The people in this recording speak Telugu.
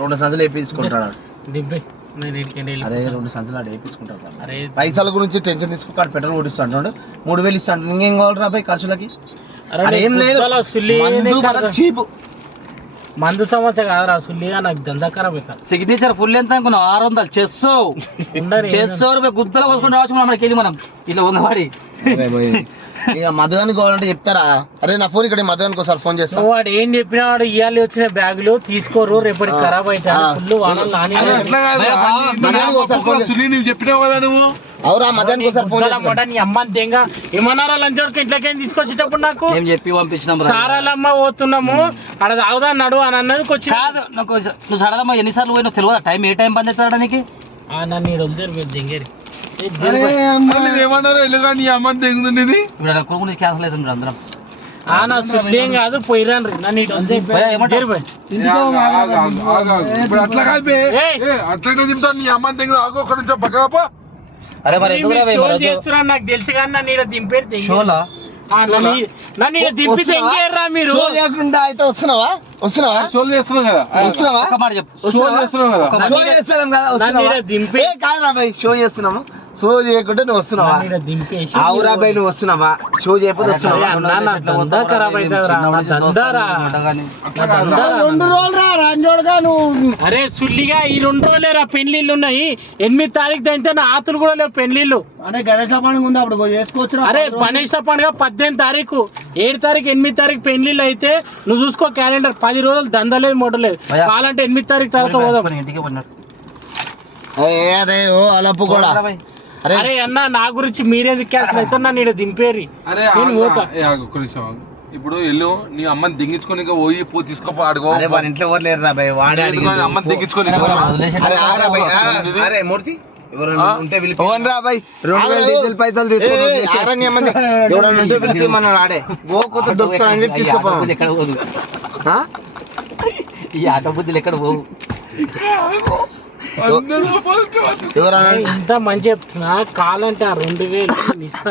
2 సంచులు వేపించుకుంటాడు. అరే 2 సంచులు ఆడు వేపించుకుంటాడు. అరే పైసల గురించి టెన్షన్ తీసుకో, పెట్రోల్ కొట్టిస్తాడు, 3000 ఇస్తాడు. ఇంకేం కావాలరా బాయ్ ఖర్చులకి? ఏం లేదు, చీపు మందు సమస్య కాదురా సుల్లిగా, నాకు దందాకరం. సిగ్నేచర్ ఫుల్ ఎంత అనుకున్నావు? 600 చేస్తారు గుద్దలు పోసుకుంటూ రావచ్చు మనకి వెళ్ళి మనం ఇట్లా ఉన్నవాడి. ఇక మధుగానికి కావాలంటే చెప్తారా? అరే నా ఫోన్ ఇక్కడ మధుగానికి ఒకసారి ఫోన్ చేస్తా. వాడు ఏం చెప్పినా వాడు ఇవాళ వచ్చిన బ్యాగులు తీసుకోరు, రేపటి ఖరాబ్ అవుతాయి. ఫుల్ వానలు చెప్పినావు కదా నువ్వు. అవురా మధ్యాహ్నం ఒకసారి ఫోన్ చేస్తా. నీ అమ్మని దెంగ ఏమన్నారా లంచోడికి ఇంట్లోకి తీసుకొచ్చేటప్పుడు నాకు చెప్పి పంపించినాం. సారాలమ్మ పోతున్నాము అక్కడ తాగుదా అన్నాడు అని అన్నది వచ్చి. నువ్వు సడలమ్మ ఎన్నిసార్లు పోయినా తెలియదా? టైం ఏ టైం బంద్ అవుతాడా నీకు? నన్ను ఈడు వదిలేరు దెంగేరి ఏమన్నారు నీ అమ్మని దిగుతుంది. ఇప్పుడు క్యాన్సల్ అవుతుంది అందరం. నా సుల్లేం కాదు పోయిరాను నన్ను ఇటు అట్లనే తింటాను నీ అమ్మని దిగు. ఒక నిమిషం పక్కపో. అరే మరి చేస్తున్నాను నాకు తెలుసు కానీ నన్ను ఇక్కడ దింపేది నన్ను ఇక్కడ దింపి తెంగేర్రా మీరు. అయితే వస్తున్నావా? చేస్తున్నాం కదా. వస్తున్నావా? దింపే కాదురా బాయ్, షో చేస్తున్నాము. షో చేయకుంటే నువ్వు వస్తున్నావా? ఆవురా బాయ్, నువ్వు వస్తున్నావా? షో చేయకపోతే వస్తున్నావా? అరే సుల్లిగా ఈ 2 రోజులేరా పెళ్లిళ్ళు ఉన్నాయి. 8 తారీఖు అయితే నా ఆతులు కూడా లేవు పెళ్లిళ్ళు. అంటే గణేష పండుగ ఉంది, అప్పుడు చేసుకోవచ్చు. అరే గణేష్ పండుగ 18 తారీఖు, 7 తారీఖు 8 తారీఖు పెళ్లిళ్ళు అయితే నువ్వు చూసుకో క్యాలెండర్. 10 రోజులు దందలేదు మొదలేదు. కావాలంటే 8 తారీఖు తర్వాత పోదాం. అరే అన్న నా గురించి మీరేది క్యాన్సిల్ అయితే నన్ను ఇక్కడ దింపేరి. ఇప్పుడు ఇల్లు నీ అమ్మని దింగించుకొని పోయి తీసుకోపో అడుగు. ఇంట్లో ఎవరు లేరు రా బాయ్, వాడే అమ్మని దింగించుకొని పైసలు తీసుకోపోదు. ఈ ఆట బుద్ధులు ఎక్కడ పోవు. ఇంత మంచి చెప్తున్నా కాలంటే 2000 ఇస్తా.